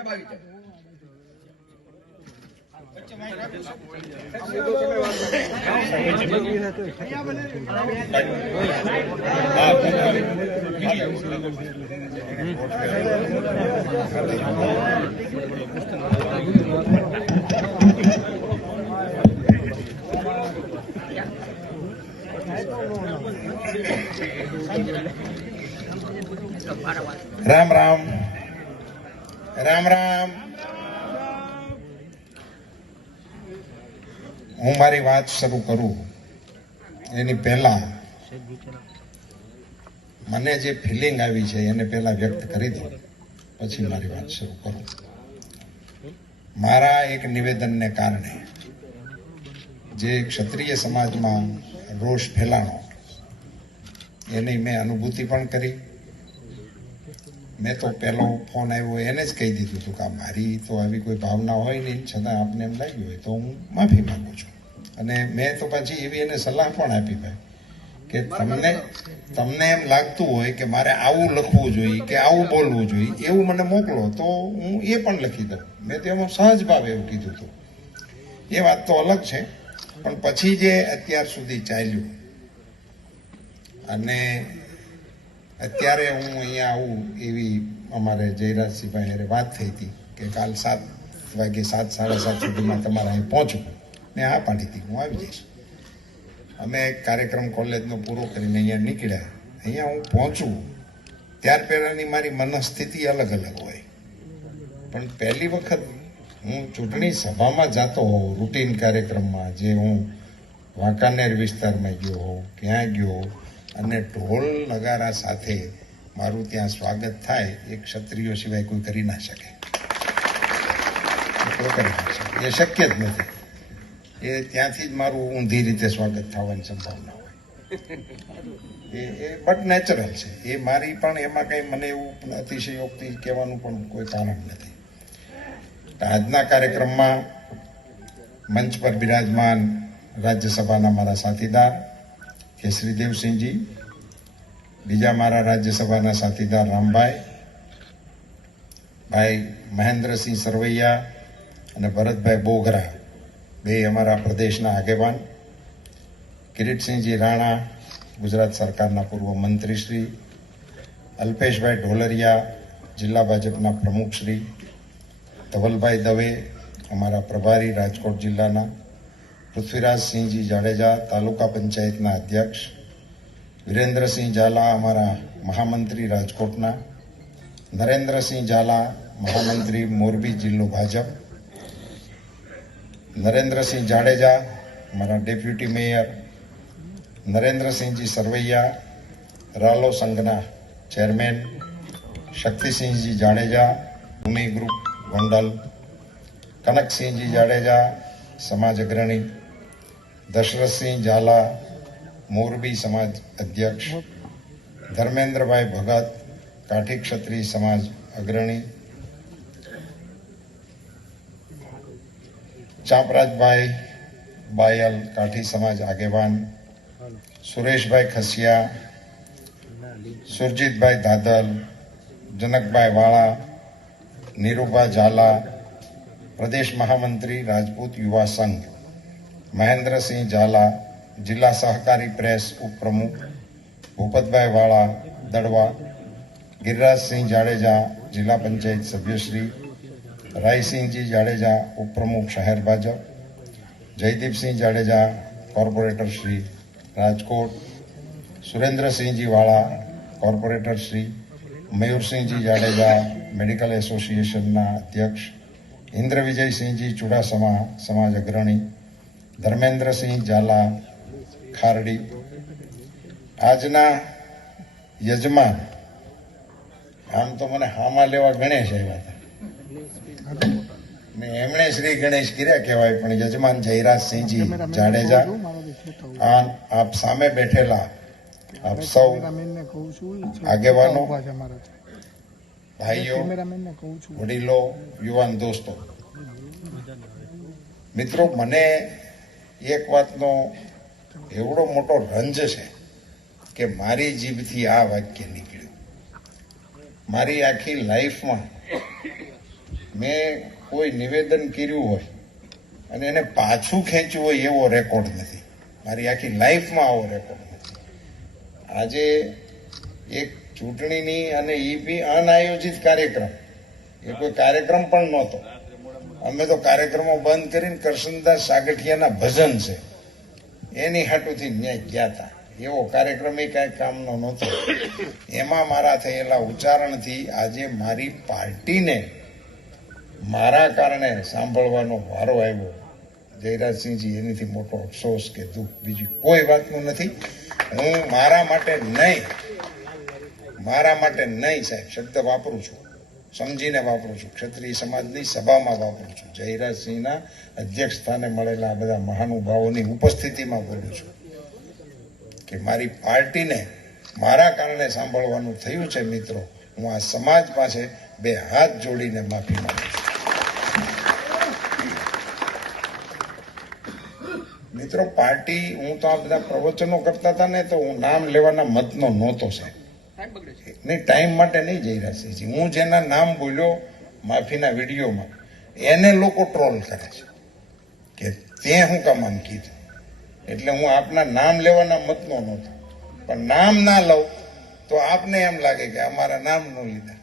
સાહેબ આવી જાય રામ રામ. રામ રામ. હું મારી વાત શરૂ કરું. એની પહેલા મને જે ફિલિંગ આવી છે, એને પહેલા વ્યક્ત કરી દઉં પછી મારી વાત શરૂ કરું. મારા એક નિવેદનને કારણે જે ક્ષત્રિય સમાજમાં રોષ ફેલાણો, એની મેં અનુભૂતિ પણ કરી. મેં તો પહેલો ફોન આવ્યો એને જ કહી દીધું હતું કે મારી તો આવી કોઈ ભાવના હોય નહીં છતાં આપને એમ લાગ્યું હોય તો હું માફી માગું છું. અને મેં તો પછી એવી એને સલાહ પણ આપી ભાઈ કે તમને તમને એમ લાગતું હોય કે મારે આવું લખવું જોઈએ કે આવું બોલવું જોઈએ એવું મને મોકલો તો હું એ પણ લખી દઉં. મેં તો એમાં સહજ ભાવે એવું કીધું હતું. એ વાત તો અલગ છે પણ પછી જે અત્યાર સુધી ચાલ્યું અને અત્યારે હું અહીંયા આવું એવી અમારે જયરાજસિંહભાઈ અરે વાત થઈ હતી કે કાલ સાત વાગે સાત, સાડા સાત સુધીમાં તમારે અહીં પહોંચું. મેં હા પાડી હતી હું આવી જઈશ. અમે કાર્યક્રમ કોલેજનો પૂરો કરીને અહીંયા નીકળ્યા. અહીંયા હું પહોંચું. ત્યાર પહેલાંની મારી મનસ્થિતિ અલગ અલગ હોય. પણ પહેલી વખત હું ચૂંટણી સભામાં જતો હોઉં, રૂટીન કાર્યક્રમમાં, જે હું વાંકાનેર વિસ્તારમાં ગયો હોઉં, ક્યાં ગયો અને ઢોલ નગારા સાથે મારું ત્યાં સ્વાગત થાય, એ ક્ષત્રિયો સિવાય કોઈ કરી ના શકે. એ શક્ય જ નથી. એ ત્યાંથી જ મારું ઊંધી રીતે સ્વાગત થવાની સંભાવના હોય. એ બટ નેચરલ છે. એ મારી પણ એમાં કંઈ મને એવું અતિશયોક્તિ કહેવાનું પણ કોઈ કારણ નથી. આજના કાર્યક્રમમાં મંચ પર બિરાજમાન રાજ્યસભાના મારા સાથીદાર કેસરી દેવસિંહજી બીજા મારા રાજ્યસભાના સાથીદાર રામભાઈ, ભાઈ મહેન્દ્રસિંહ સરવૈયા અને ભરતભાઈ બોગરા બે અમારા પ્રદેશના આગેવાન. કિરીટસિંહજી રાણા, ગુજરાત સરકારના પૂર્વ મંત્રી શ્રી અલ્પેશભાઈ ઢોલરિયા, જિલ્લા ભાજપના પ્રમુખશ્રી. ધવલભાઈ દવે, અમારા પ્રભારી રાજકોટ જિલ્લાના. પૃથ્વીરાજસિંહજી જાડેજા તાલુકા પંચાયતના અધ્યક્ષ વિરેન્દ્રસિંહ ઝાલા અમારા મહામંત્રી રાજકોટના નરેન્દ્રસિંહ ઝાલા મહામંત્રી મોરબી જિલ્લો ભાજપ નરેન્દ્રસિંહ જાડેજા અમારા ડેપ્યુટી મેયર નરેન્દ્રસિંહજી સરવૈયા રાલો સંઘના ચેરમેન શક્તિસિંહજી જાડેજા ભૂમિ ગ્રુપ ગોંડલ કનકસિંહજી જાડેજા સમાજ અગ્રણી દશરથસિંહ ઝાલા મોરબી સમાજ અધ્યક્ષ ધર્મેન્દ્રભાઈ ભગત કાઠી ક્ષત્રિય સમાજ અગ્રણી ચાપરાજભાઈ બાયલ કાઠી સમાજ આગેવાન સુરેશભાઈ ખસિયા સુરજીતભાઈ દાદલ જનકભાઈ વાળા નીરુભા ઝાલા પ્રદેશ મહામંત્રી રાજપૂત યુવા સંઘ મહેન્દ્રસિંહ ઝાલા, જિલ્લા સહકારી પ્રેસ ઉપપ્રમુખ ભૂપતભાઈ વાળા, દડવા, ગિરિરાજસિંહ જાડેજા, જિલ્લા પંચાયત સભ્યશ્રી, રાયસિંહજી જાડેજા ઉપપ્રમુખ શહેર Bhajap, Jaydeepsinh Jadeja corporator Shri Rajkot, Surendrasinhji Vala corporator Shri, Mayursinhji Jadeja medical એસોસિએશનના અધ્યક્ષ ઇન્દ્ર વિજયસિંહજી ચુડાસમા સમાજ અગ્રણી ધર્મેન્દ્રસિંહ ઝાલા ખારડી. આજના યજમાન આમ તો મને હામાં લેવા ગણેશ આવ્યા હતા. એમણે શ્રી ગણેશ કર્યા કહેવાય પણ યજમાન જયરાજસિંહજી જાડેજા આપ સામે બેઠેલા આપ સૌ આગેવાનો, ભાઈઓ વડીલો યુવાન દોસ્તો. મિત્રો મને એક વાતનો એવડો મોટો રંજ છે કે મારી જીભથી આ વાક્ય નીકળ્યું. મારી આખી લાઈફમાં મેં કોઈ નિવેદન કર્યું હોય અને એને પાછું ખેંચ્યું હોય એવો રેકોર્ડ નથી. મારી આખી લાઈફમાં આવો રેકોર્ડ નથી. આજે એક ચૂંટણીની અને એ બી અનાયોજિત કાર્યક્રમ. એ કોઈ કાર્યક્રમ પણ નહોતો. અમે તો કાર્યક્રમો બંધ કરીને કરશનદાસ સાગઠિયાના ભજન છે. એની હાટુથી ન્યાય ગયા હતા એવો કાર્યક્રમ એ કાંઈ કામનો નહોતો. એમાં મારા થયેલા ઉચ્ચારણથી આજે મારી પાર્ટીને મારા કારણે સાંભળવાનો વારો આવ્યો. જયરાજસિંહજી, એનીથી મોટો અફસોસ કે દુઃખ, બીજું કોઈ વાતનું નથી. હું મારા માટે નહીં, મારા માટે નહીં સાહેબ, શબ્દ વાપરું છું. સમજીને વાપરું છું. ક્ષત્રિય સમાજની સભામાં વાપરું છું. જયરાજસિંહના અધ્યક્ષ સ્થાને મળેલા બધા મહાનુભાવોની ઉપસ્થિતિમાં બોલું છું કે મારી પાર્ટીને મારા કારણે સાંભળવાનું થયું છે મિત્રો. હું આ સમાજ પાસે બે હાથ જોડીને માફી માંગુ છું. મિત્રો, પાર્ટી, હું તો આ બધા પ્રવચનો કરતા હતા ને, તો હું નામ લેવાના મતનો નહોતો સાહેબ. નહીં, ટાઈમ માટે નહીં જઈ રહ્યા છે. હું જેના નામ બોલ્યો માફીના વિડીયોમાં, એને લોકો ટ્રોલ કરે છે. કે તે હું કામ આમ કીધું. એટલે હું આપના નામ લેવાના મતનો નહોતો. પણ નામ ના લઉં, તો આપને એમ લાગે કે અમારા નામ નો લીધા.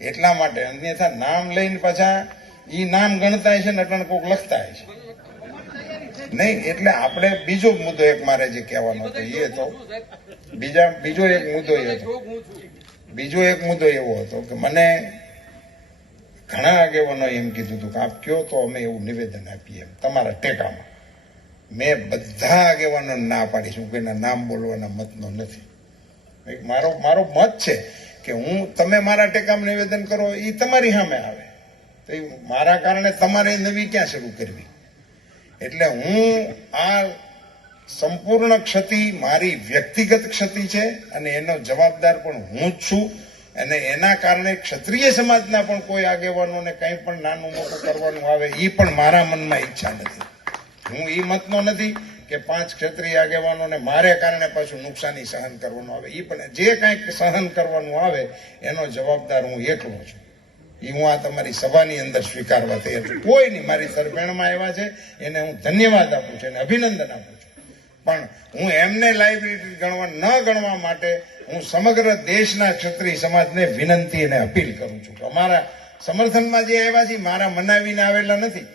એટલા માટે અન્યથા નામ લઈને પાછા એ નામ ગણતા હશે ને એટલે કોક લખતા હશે નહીં, એટલે આપણે બીજો મુદ્દો એક મારે જે કહેવાનો હતો, એ તો બીજા, બીજો એક મુદ્દો એ હતો. બીજો એક મુદ્દો એવો હતો કે મને ઘણા આગેવાનો એમ કીધું હતું કે આપ કયો તો અમે એવું નિવેદન આપીએ તમારા ટેકામાં. મેં બધા આગેવાનો ના પાડીશું કોઈના નામ બોલવાના મતનો નથી. મારો મારો મત છે કે હું, તમે મારા ટેકામાં નિવેદન કરો એ તમારી સામે આવે. તો મારા કારણે તમારે નવી ક્યાં શરૂ કરવી? એટલે હું આ સંપૂર્ણ ક્ષતિ મારી વ્યક્તિગત ક્ષતિ છે અને એનો જવાબદાર પણ હું જ છું. અને એના કારણે ક્ષત્રિય સમાજના પણ કોઈ આગેવાનોને કંઈ પણ નાનું મોટું કરવાનું આવે એ પણ મારા મનમાં ઈચ્છા નથી. હું એ મતનો નથી કે પાંચ ક્ષત્રિય આગેવાનોને મારે કારણે પાછું નુકસાની સહન કરવાનું આવે. એ પણ જે કાંઈક સહન કરવાનું આવે, એનો જવાબદાર હું એકલો છું. એ હું આ તમારી સભાની અંદર સ્વીકારવા તૈયાર છું. કોઈ નહીં, મારી તરફેણમાં આવ્યા છે, એને હું ધન્યવાદ આપું છું અને અભિનંદન આપું છું. પણ હું એમને લાઇબ્રેરી ગણવા ન ગણવા માટે હું સમગ્ર દેશના ક્ષત્રિય સમાજને વિનંતી અને અપીલ કરું છું અમારા સમર્થનમાં જે આવ્યા છે મારા મનાવીને આવેલા નથી.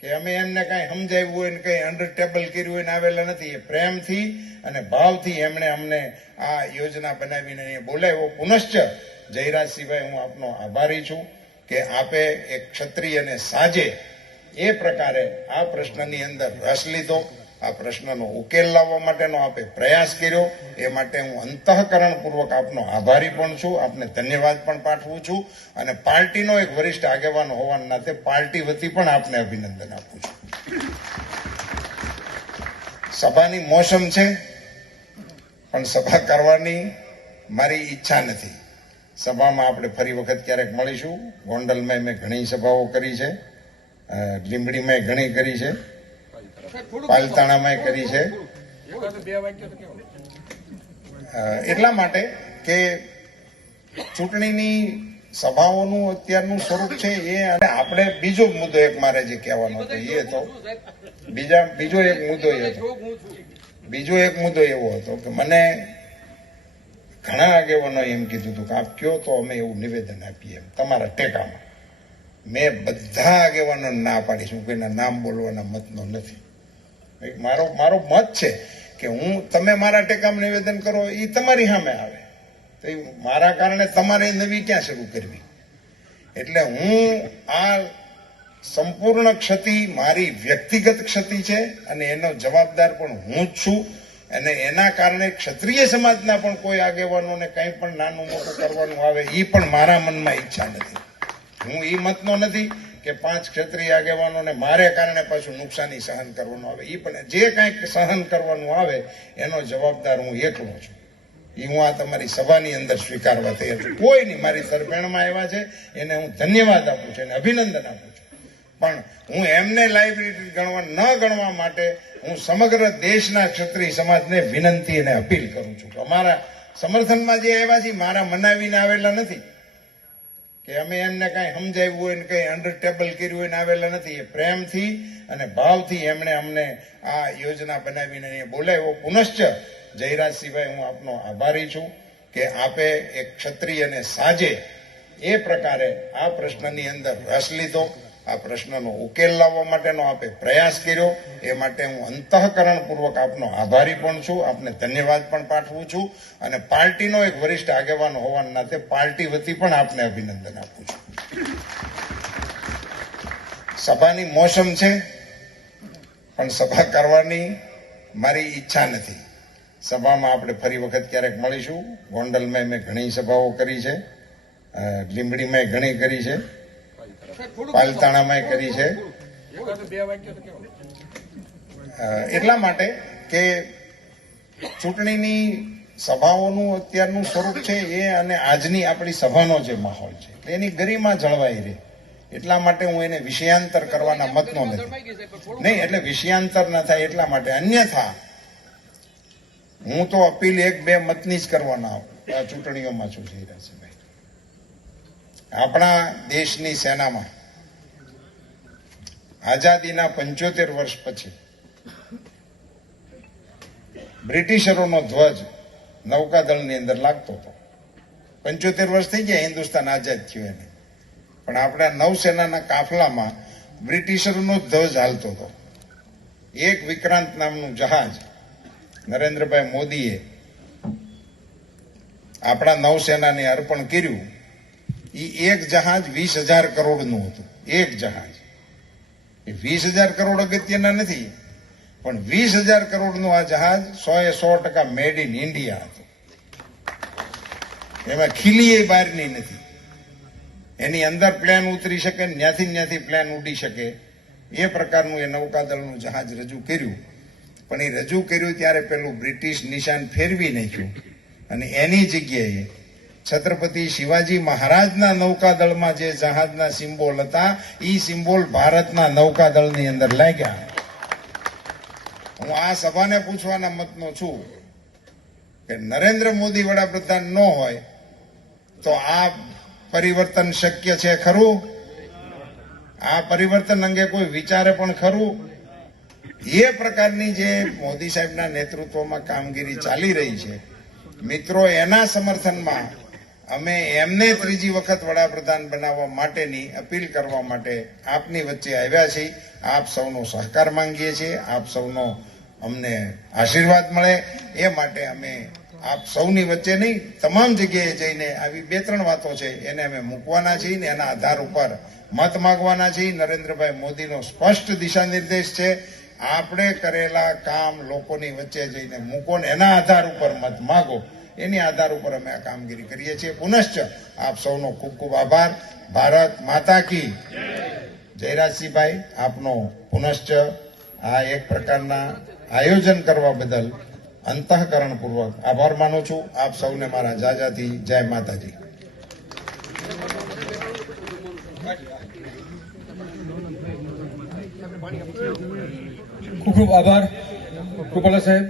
કે અમે એમને કાંઈ સમજાવ્યું હોય ને કંઈ અંડર ટેબલ કર્યું હોય ને આવેલા નથી. એ પ્રેમથી અને ભાવથી એમણે અમને આ યોજના બનાવીને બોલાવ્યો. પુનશ્ચ જયરાજસિંહભાઈ હું આપનો આભારી છું કે આપે એક ક્ષત્રિયને સાજે એ પ્રકારે આ પ્રશ્નની અંદર રસ લીધો. આ પ્રશ્નનો ઉકેલ લાવવા માટેનો આપે પ્રયાસ કર્યો. એ માટે હું અંતઃકરણપૂર્વક આપનો આભારી પણ છું. આપને ધન્યવાદ પણ પાઠવું છું. અને પાર્ટીનો એક વરિષ્ઠ આગેવાન હોવાના નાતે પાર્ટી વતી પણ આપને અભિનંદન આપું છું. સભાની મોસમ છે, પણ સભા કરવાની મારી ઈચ્છા નથી. સભામાં આપણે ફરી વખત ક્યારેક મળીશું. ગોંડલમાં મેં ઘણી સભાઓ કરી છે. લીંબડીમાં ઘણી કરી છે. પાલતાણામાં કરી છે. એટલા માટે કે ચૂંટણીની સભાઓનું અત્યારનું સ્વરૂપ છે એ અને આપણે બીજો મુદ્દો એક મારે જે કહેવાનો હતો એ હતો. બીજા, બીજો એક મુદ્દો એ હતો. બીજો એક મુદ્દો એવો હતો કે મને ઘણા આગેવાનો એમ કીધું હતું કે આપ કયો તો અમે એવું નિવેદન આપીએ એમ, તમારા ટેકામાં. મેં બધા આગેવાનો ના પાડીશું કોઈના નામ બોલવાના મતનો નથી. મારો મારો મત છે કે હું, તમે મારા ટેકામાં નિવેદન કરો એ તમારી સામે આવે. તો મારા કારણે તમારે નવી ક્યાં શરૂ કરવી? એટલે હું આ સંપૂર્ણ ક્ષતિ મારી વ્યક્તિગત ક્ષતિ છે અને એનો જવાબદાર પણ હું જ છું. અને એના કારણે ક્ષત્રિય સમાજના પણ કોઈ આગેવાનોને કંઈ પણ નાનું મોટું કરવાનું આવે એ પણ મારા મનમાં ઈચ્છા નથી. હું એ મતનો નથી કે પાંચ ક્ષત્રિય આગેવાનોને મારે કારણે પાછું નુકસાની સહન કરવાનું આવે. એ પણ જે કાંઈક સહન કરવાનું આવે, એનો જવાબદાર હું એકલો છું. એ હું આ તમારી સભાની અંદર સ્વીકારવા તૈયાર કોઈ નહીં, મારી તરફેણમાં આવ્યા છે, એને હું ધન્યવાદ આપું છું અને અભિનંદન આપું છું. પણ હું એમને લાઇબ્રેરી ગણવા ન ગણવા માટે હું સમગ્ર દેશના ક્ષત્રિય સમાજને વિનંતી અને અપીલ કરું છું અમારા સમર્થનમાં જે આવ્યા છે મારા મનાવીને આવેલા નથી. કે અમે એમને કાંઈ સમજાવ્યું હોય ને કંઈ અંડર ટેબલ કર્યું હોય ને આવેલા નથી. એ પ્રેમથી અને ભાવથી એમણે અમને આ યોજના બનાવીને બોલાવ્યો. પુનશ્ચ જયરાજસિંહભાઈ, હું આપનો આભારી છું કે આપે એક ક્ષત્રિયને સાજે એ પ્રકારે આ પ્રશ્નની અંદર રસ લીધો. આ પ્રશ્નનો ઉકેલ લાવવા માટેનો આપે પ્રયાસ કર્યો. એ માટે હું અંતઃકરણપૂર્વક આપનો આભારી પણ છું. આપને ધન્યવાદ પણ પાઠવું છું. અને પાર્ટીનો એક વરિષ્ઠ આગેવાન હોવાના નાતે પાર્ટી વતી પણ આપને અભિનંદન આપું છું. સભાની મોસમ છે, પણ સભા કરવાની મારી ઈચ્છા નથી. સભામાં આપણે ફરી વખત ક્યારેક મળીશું. ગોંડલમાં મેં ઘણી સભાઓ કરી છે. લીંબડીમાં ઘણી કરી છે. પાલતાણામાં કરી છે. એટલા માટે કે ચૂંટણીની સભાઓનું અત્યારનું સ્વરૂપ છે એ અને આજની આપણી સભાનો જે માહોલ છે. એની ગરિમા જળવાઈ રહે. એટલા માટે હું એને વિષયાંતર કરવાના મતનો નથી. નહીં, એટલે વિષયાંતર ન થાય એટલા માટે. અન્યથા, હું તો અપીલ એક બે મતની જ કરવાના ચૂંટણીઓમાં છું જયરાજસિંહભાઈ આપણા દેશની સેનામાં આઝાદીના પંચોતેર વર્ષ પછી બ્રિટિશરોનો ધ્વજ નૌકાદળની અંદર લાગતો હતો. પંચોતેર વર્ષ થઈ ગયા, હિન્દુસ્તાન આઝાદ થયું એને. પણ આપણા નૌસેનાના કાફલામાં બ્રિટિશરોનો ધ્વજ હાલતો હતો. એક વિક્રાંત નામનું જહાજ નરેન્દ્રભાઈ મોદીએ આપણા નૌસેનાને અર્પણ કર્યું. એ એક જહાજ વીસ હજાર કરોડનું હતું. એક જહાજ. એ વીસ હજાર કરોડ અગત્યના નથી, પણ વીસ હજાર કરોડનું આ જહાજ સો એ સો ટકા મેડ ઇન ઇન્ડિયા હતું. એમાં ખીલી એ બહારની નથી. એની અંદર પ્લેન ઉતરી શકે ત્યાંથી ત્યાંથી પ્લેન ઉડી શકે. એ પ્રકારનું એ નૌકાદળનું જહાજ રજૂ કર્યું. પણ એ રજૂ કર્યું ત્યારે પેલું બ્રિટિશ નિશાન ફેરવી નાખ્યું. અને એની જગ્યાએ છત્રપતિ શિવાજી મહારાજના નૌકાદળમાં જે જહાજના સિમ્બોલ હતા એ સિમ્બોલ ભારતના નૌકાદળની અંદર લાગ્યા. હું આ સભાને પૂછવાના મતનો છું કે નરેન્દ્ર મોદી વડાપ્રધાન ન હોય, તો આ પરિવર્તન શક્ય છે ખરું? આ પરિવર્તન અંગે કોઈ વિચારે પણ ખરું? એ પ્રકારની જે મોદી સાહેબના નેતૃત્વમાં કામગીરી ચાલી રહી છે, મિત્રો, એના સમર્થનમાં અમે એમને ત્રીજી વખત વડાપ્રધાન બનાવવા માટેની અપીલ કરવા માટે આપની વચ્ચે આવ્યા છીએ. આપ સૌનો સહકાર માંગીએ છીએ. આપ સૌનો અમને આશીર્વાદ મળે. એ માટે અમે આપ સૌની વચ્ચે નહીં, તમામ જગ્યાએ જઈને આવી બે ત્રણ વાતો છે એને અમે મૂકવાના છીએ ને એના આધાર ઉપર મત માગવાના છીએ. નરેન્દ્રભાઈ મોદીનો સ્પષ્ટ દિશા નિર્દેશ છે. આપણે કરેલા કામ લોકોની વચ્ચે જઈને મૂકો ને એના આધાર ઉપર મત માગો. એની આધાર ઉપર અમે આ કામગીરી કરીએ છીએ. પુનશ્ચ આપ સૌનો ખૂબ ખૂબ આભાર. ભારત માતા કી જયરાજસિંહભાઈ, આપનો પુનશ્ચ આ એક પ્રકારના આયોજન કરવા બદલ અંતઃકરણપૂર્વક આભાર માનું છું. આપ સૌને મારા જાજાથી જય માતાજી. ખૂબ ખૂબ આભાર. કૃપાલા સાહેબ.